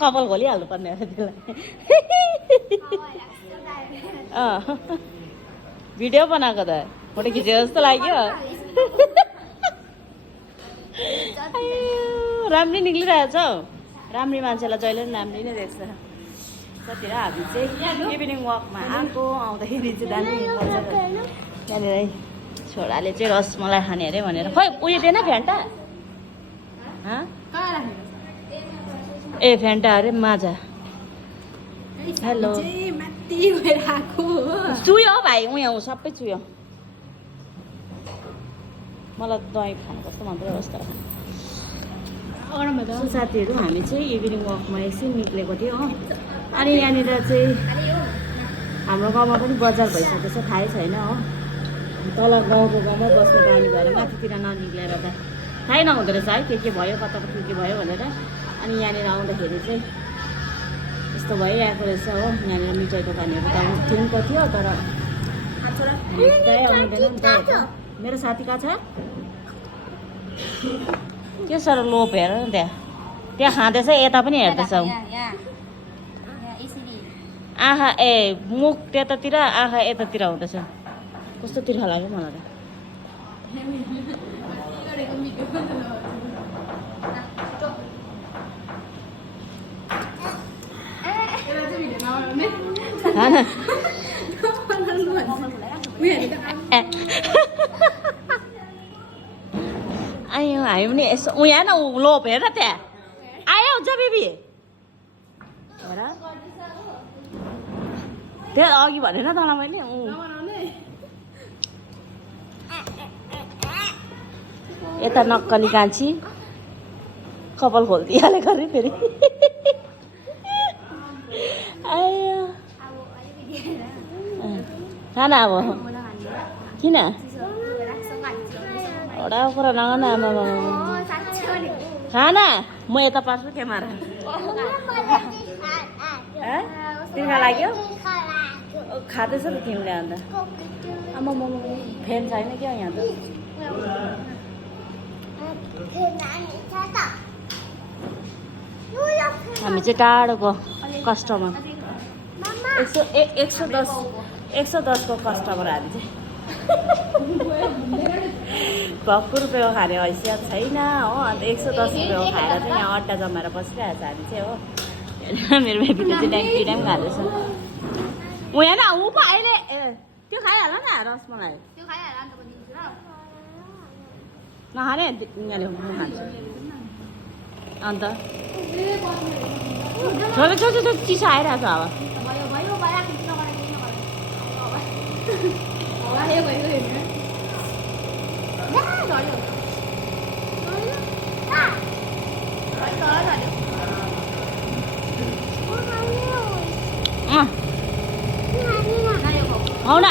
कपाल खोलिहाल्नु पर्ने हो त्यसलाई भिडियो बनाएको त फोटो खिचेको जस्तो लाग्यो राम्रै निक्लिरहेछ हौ राम्री मान्छेलाई जहिले पनि राम्रै नै देख्छ कतिर हामी चाहिँ इभिनिङ वकमा आएको आउँदाखेरि चाहिँ दामी त्यहाँनिर छोराले चाहिँ रसमलाई खाने अरे भनेर खै उयो दिएन फ्यान्टा ए फ्यान्टा अरे माजा हेलो चुयो हौ भाइ उयो सबै चुयो मलाई दही खानु कस्तो मन पर्यो रस साथीहरू हामी चाहिँ इभिनिङ वकमा एकछिन निक्लेको थियो हो अनि यहाँनिर चाहिँ हाम्रो गाउँमा पनि बजार भइसकेको छ थाहै छैन हो तल गाउँको गाउँमा बस्ने बानी भएर माथितिर ननिक्लेर त थाहै नहुँदो रहेछ है के भयो कता के भयो भनेर अनि यहाँनिर आउँदाखेरि चाहिँ यस्तो भइरहेको रहेछ हो यहाँनिर मिठाई दोकानहरू त थिएको थियो तर मेरो साथी कहाँ छ के साह्रो लोभ हेर न त्यहाँ खाँदैछ यता पनि हेर्दैछौ आँखा ए मुख त्यतातिर आँखा यतातिर हुँदैछ कस्तो तिर्खा लाग्यो मलाई आयो हामी पनि यसो यहाँ न लोभ हेर त्यहाँ आयो हुन्छ बेबी हेर त्यो अघि भनेर तँलाई मैले यता नक्कली कान्छी कपाल खोलिदिइहालेको अरे फेरि आयो खाना अब किन एउटा कुरा नगर्न आमा खाना म यता पार्छु क्यामेरा तिर्खा लाग्यो खाँदैछ त तिमीले अन्त आमा म फ्यान छैन क्या यहाँ त हामी चाहिँ टाढोको कस्टमर 110को कस्टमर हामी चाहिँ भक्कु रुपियाँको खाने हैसियत छैन हो अन्त 110 रुपियाँको खाएर चाहिँ यहाँ अड्डा जमाएर बसिरहेको छ हामी चाहिँ हो मेरो बेबीले चाहिँ टाइम खाँदैछ ऊ यहाँ ऊ पो अहिले त्यो खाइहाल न रसमलाई नखाने यिनीहरूले म खान्छु अन्त चिसो आइरहेको छ अब आउ न